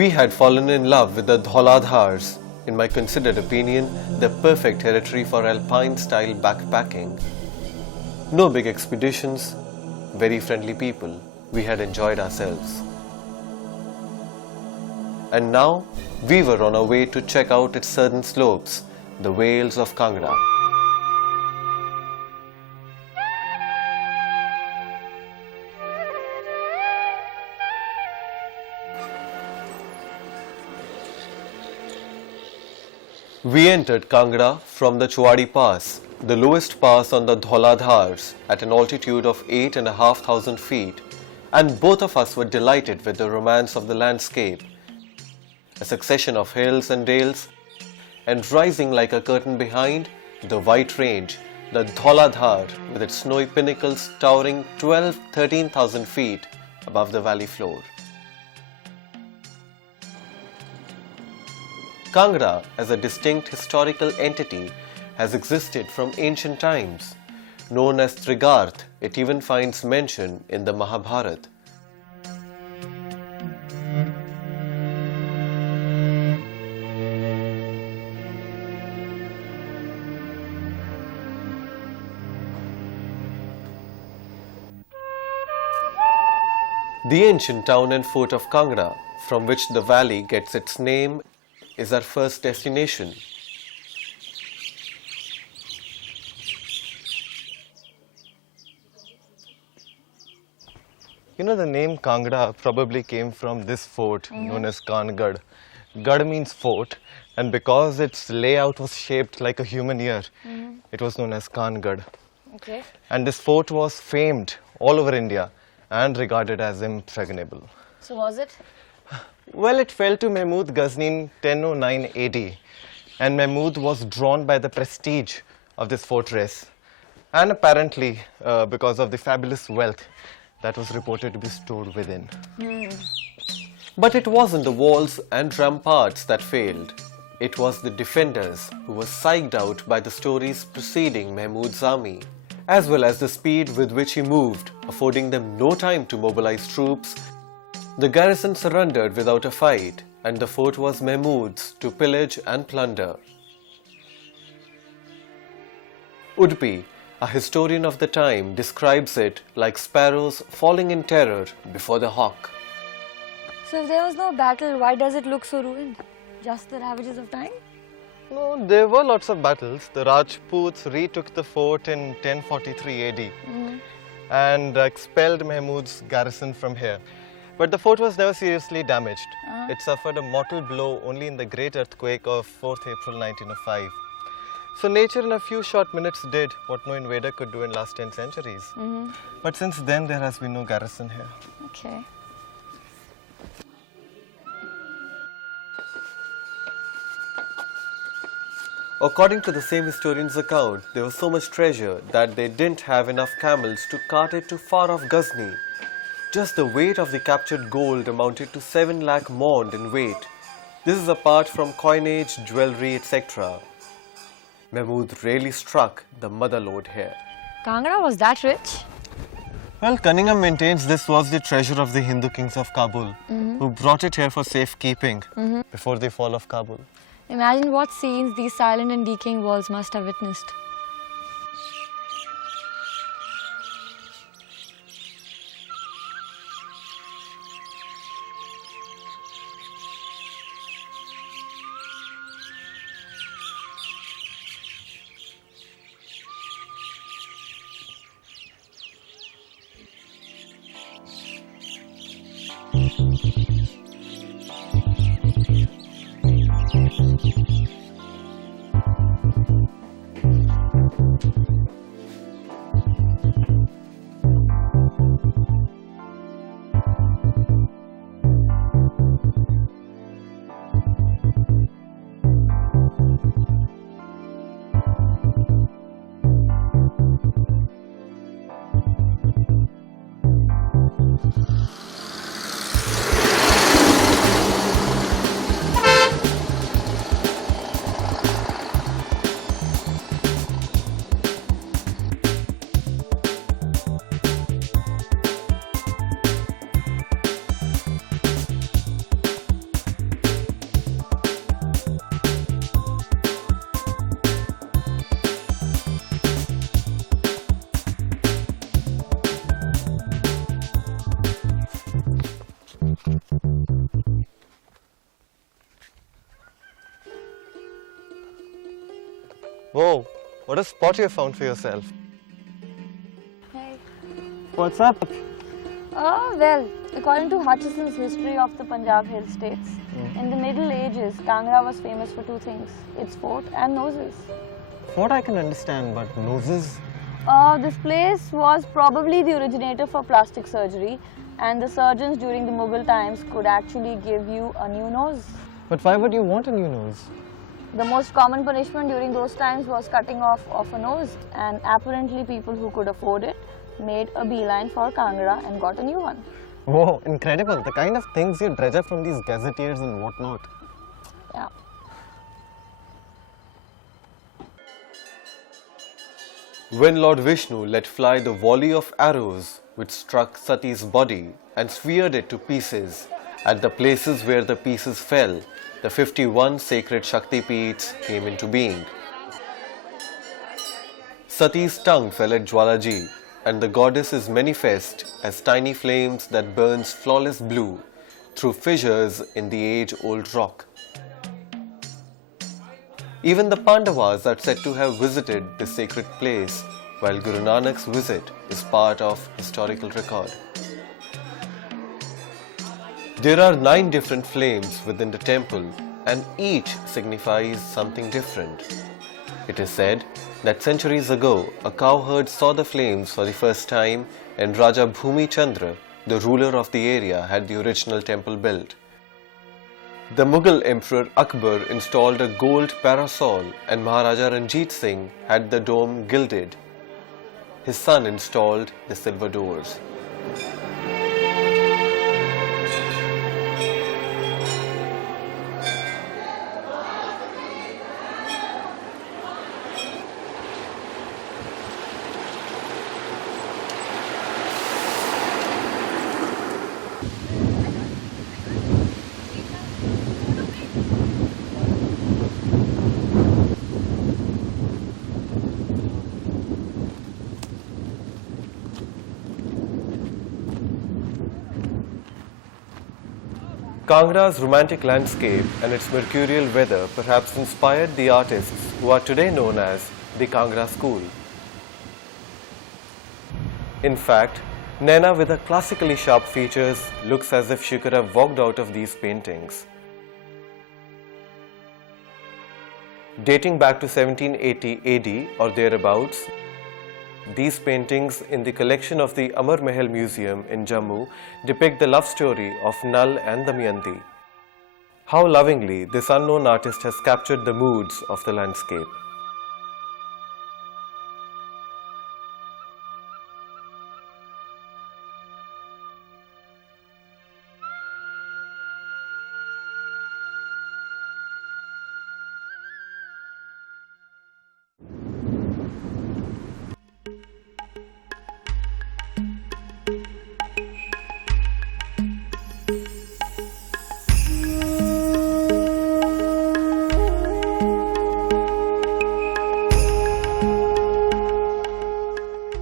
We had fallen in love with the Dhauladhars, in my considered opinion, the perfect territory for alpine-style backpacking. No big expeditions, very friendly people. We had enjoyed ourselves. And now, we were on our way to check out its southern slopes, the Vales of Kangra. We entered Kangra from the Chowadi Pass, the lowest pass on the Dhauladhars, at an altitude of 8,500 feet, and both of us were delighted with the romance of the landscape. A succession of hills and dales, and rising like a curtain behind, the white range, the Dhauladhar, with its snowy pinnacles towering 13,000 feet above the valley floor. Kangra, as a distinct historical entity, has existed from ancient times. Known as Trigarth, it even finds mention in the Mahabharata. The ancient town and fort of Kangra, from which the valley gets its name, is our first destination. You know, the name Kangra probably came from this fort known as Kangad. Gad means fort, and because its layout was shaped like a human ear, it was known as Kangad. Okay. And this fort was famed all over India and regarded as impregnable. So was it? Well, it fell to Mahmud Ghazni in 1009 AD, and Mahmud was drawn by the prestige of this fortress, and apparently because of the fabulous wealth that was reported to be stored within. But it wasn't the walls and ramparts that failed. It was the defenders who were psyched out by the stories preceding Mahmud's army, as well as the speed with which he moved, affording them no time to mobilize troops. The garrison surrendered without a fight, and the fort was Mahmud's to pillage and plunder. Udpi, a historian of the time, describes it like sparrows falling in terror before the hawk. So if there was no battle, why does it look so ruined? Just the ravages of time? No, there were lots of battles. The Rajputs retook the fort in 1043 AD and expelled Mahmud's garrison from here. But the fort was never seriously damaged. It suffered a mortal blow only in the great earthquake of 4th April 1905. So nature in a few short minutes did what no invader could do in last 10 centuries. But since then there has been no garrison here. Okay. According to the same historian's account, there was so much treasure that they didn't have enough camels to cart it to far off Ghazni. Just the weight of the captured gold amounted to 7 lakh mond in weight. This is apart from coinage, jewelry, etc. Mahmud really struck the mother lode here. Kangra was that rich? Well, Cunningham maintains this was the treasure of the Hindu kings of Kabul, who brought it here for safekeeping before the fall of Kabul. Imagine what scenes these silent and decaying walls must have witnessed. Whoa, what a spot you have found for yourself. Hey. What's up? Well, according to Hutchison's History of the Punjab Hill States, in the Middle Ages, Kangra was famous for two things, its fort and noses. Fort I can understand, but noses? This place was probably the originator for plastic surgery, and the surgeons during the Mughal times could actually give you a new nose. But why would you want a new nose? The most common punishment during those times was cutting off of a nose, and apparently people who could afford it made a beeline for Kangra and got a new one. Whoa, incredible. The kind of things you dredge up from these gazetteers and whatnot. Yeah. When Lord Vishnu let fly the volley of arrows which struck Sati's body and severed it to pieces, at the places where the pieces fell, the 51 sacred Shakti Peeths came into being. Sati's tongue fell at Jwalaji, and the goddess is manifest as tiny flames that burns flawless blue through fissures in the age-old rock. Even the Pandavas are said to have visited this sacred place, while Guru Nanak's visit is part of historical record. There are 9 different flames within the temple, and each signifies something different. It is said that centuries ago, a cowherd saw the flames for the first time, and Raja Bhumi Chandra, the ruler of the area, had the original temple built. The Mughal Emperor Akbar installed a gold parasol, and Maharaja Ranjit Singh had the dome gilded. His son installed the silver doors. Kangra's romantic landscape and its mercurial weather perhaps inspired the artists who are today known as the Kangra School. In fact, Naina, with her classically sharp features, looks as if she could have walked out of these paintings. Dating back to 1780 AD or thereabouts, these paintings in the collection of the Amar Mahal Museum in Jammu depict the love story of Nal and Damayanti. How lovingly this unknown artist has captured the moods of the landscape.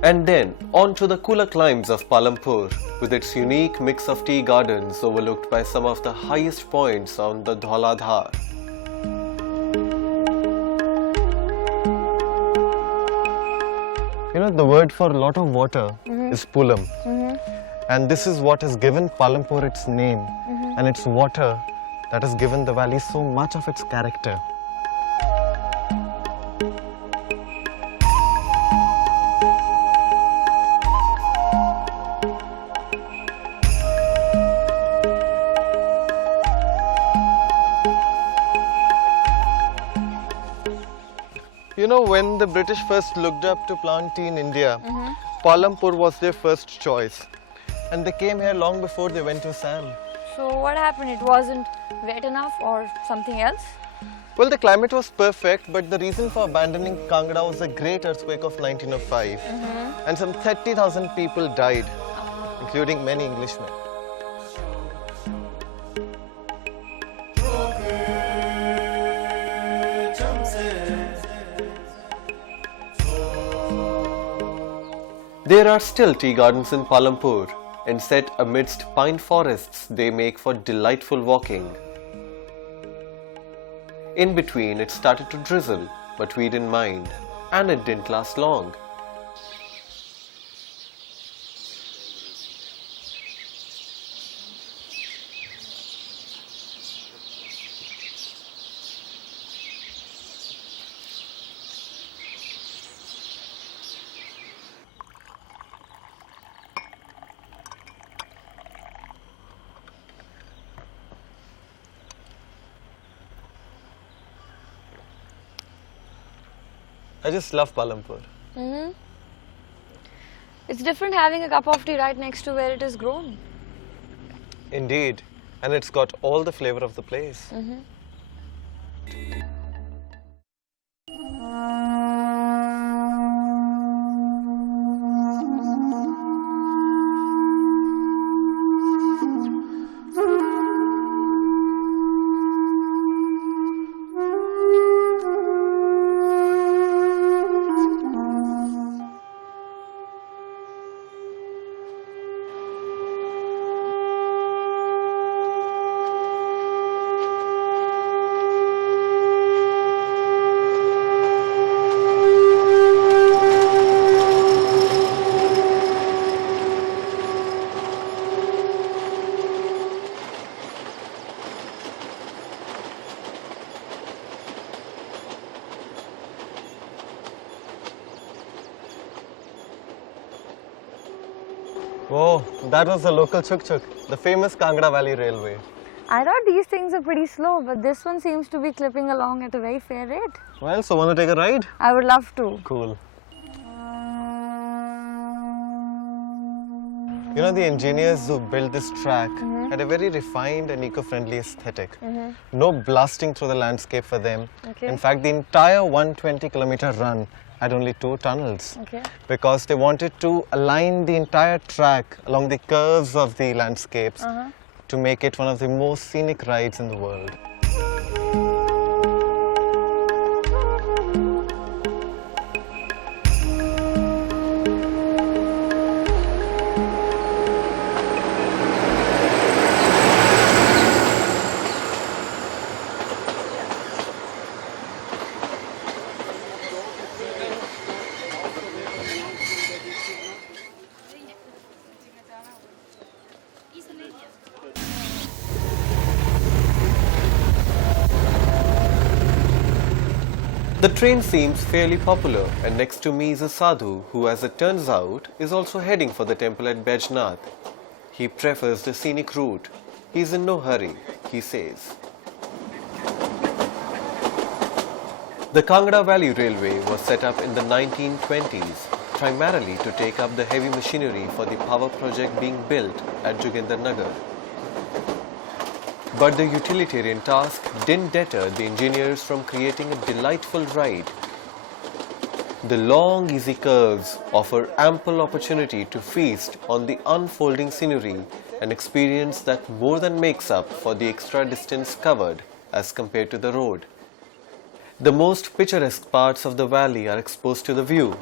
And then on to the cooler climes of Palampur with its unique mix of tea gardens overlooked by some of the highest points on the Dhauladhar. You know, the word for a lot of water is Pulam. And this is what has given Palampur its name. And it's water that has given the valley so much of its character. You know, when the British first looked up to plant tea in India, Palampur was their first choice. And they came here long before they went to Assam. So what happened? It wasn't wet enough or something else? Well, the climate was perfect, but the reason for abandoning Kangra was the great earthquake of 1905. And some 30,000 people died, including many Englishmen. There are still tea gardens in Palampur, and set amidst pine forests they make for delightful walking. In between it started to drizzle, but we didn't mind, and it didn't last long. I just love Palampur. It's different having a cup of tea right next to where it is grown. Indeed. And it's got all the flavor of the place. Whoa, that was the local chuk-chuk, the famous Kangra Valley Railway. I thought these things are pretty slow, but this one seems to be clipping along at a very fair rate. Well, so want to take a ride? I would love to. Cool. You know, the engineers who built this track had a very refined and eco-friendly aesthetic. No blasting through the landscape for them. Okay. In fact, the entire 120-kilometer run had only 2 tunnels because they wanted to align the entire track along the curves of the landscapes to make it one of the most scenic rides in the world. The train seems fairly popular, and next to me is a sadhu who, as it turns out, is also heading for the temple at Baijnath. He prefers the scenic route. He is in no hurry, he says. The Kangra Valley Railway was set up in the 1920s, primarily to take up the heavy machinery for the power project being built at Jogindarnagar. But the utilitarian task didn't deter the engineers from creating a delightful ride. The long, easy curves offer ample opportunity to feast on the unfolding scenery, an experience that more than makes up for the extra distance covered as compared to the road. The most picturesque parts of the valley are exposed to the view.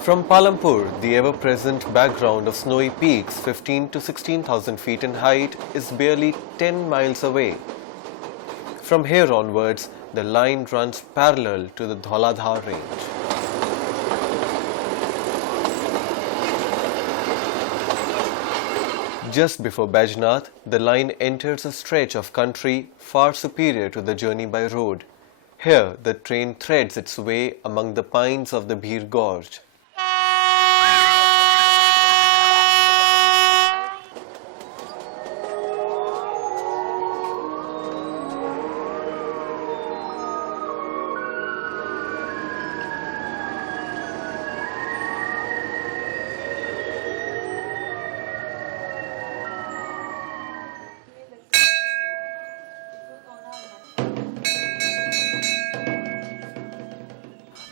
From Palampur, the ever-present background of snowy peaks 15 to 16,000 feet in height is barely 10 miles away. From here onwards, the line runs parallel to the Dhauladhar range. Just before Baijnath, the line enters a stretch of country far superior to the journey by road. Here, the train threads its way among the pines of the Bhir Gorge.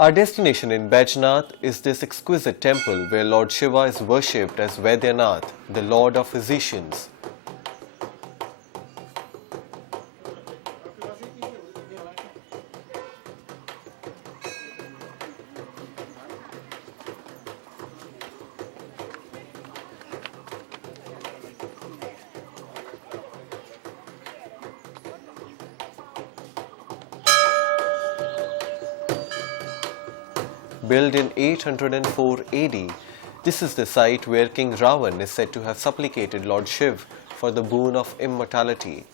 Our destination in Baijnath is this exquisite temple where Lord Shiva is worshipped as Vaidyanath, the Lord of Physicians. built in 804 AD, this is the site where King Ravan is said to have supplicated Lord Shiv for the boon of immortality.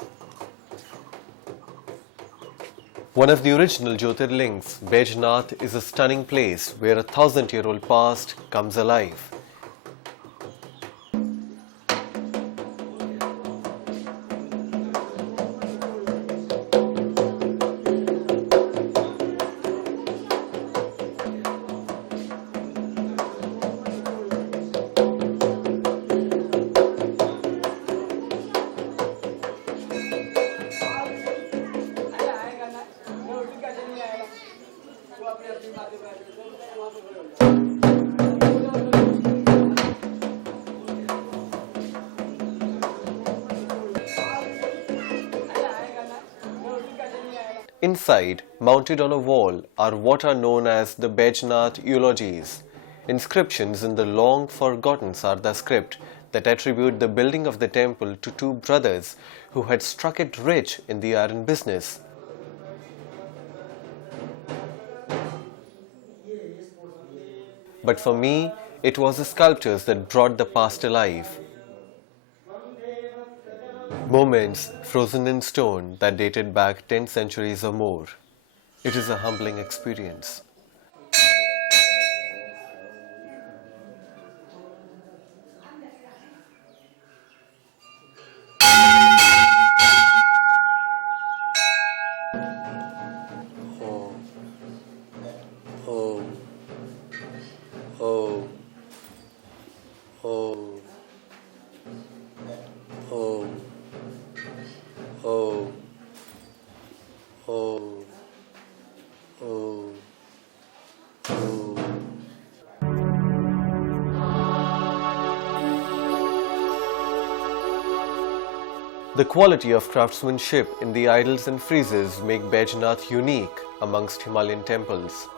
One of the original Jyotirlings, Baijnath, is a stunning place where a 1,000-year-old past comes alive. Inside, mounted on a wall, are what are known as the Baijnath eulogies, inscriptions in the long-forgotten Sarda script that attribute the building of the temple to two brothers who had struck it rich in the iron business. But for me, it was the sculptures that brought the past alive. Moments frozen in stone that dated back 10 centuries or more. It is a humbling experience. The quality of craftsmanship in the idols and friezes make Baijnath unique amongst Himalayan temples.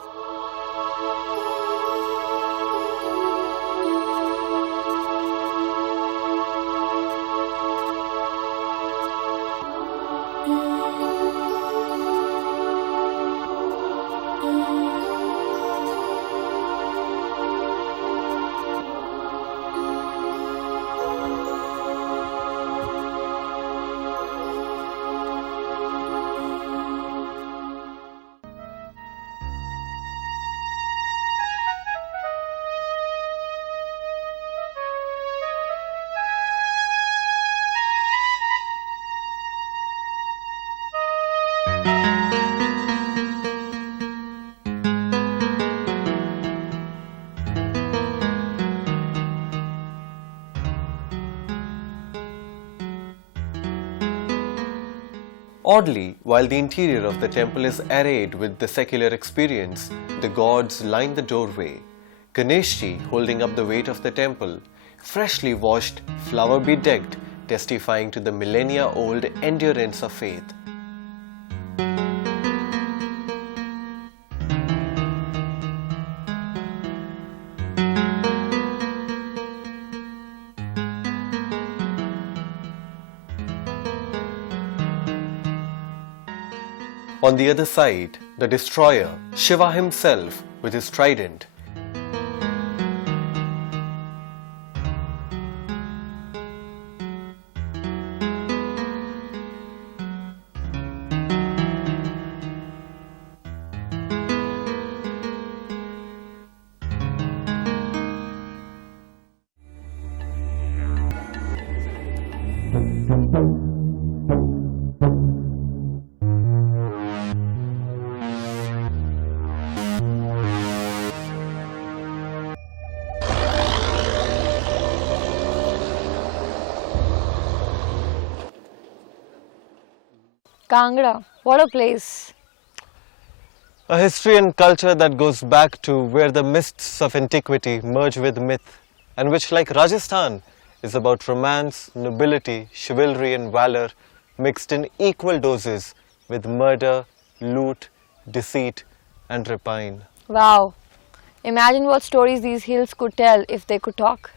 Oddly, while the interior of the temple is arrayed with the secular experience, the gods line the doorway. Ganeshji holding up the weight of the temple, freshly washed, flower bedecked, testifying to the millennia-old endurance of faith. On the other side, the destroyer, Shiva himself with his trident. Kangra, what a place. A history and culture that goes back to where the mists of antiquity merge with myth, and which, like Rajasthan, is about romance, nobility, chivalry and valor mixed in equal doses with murder, loot, deceit and rapine. Wow. Imagine what stories these hills could tell if they could talk.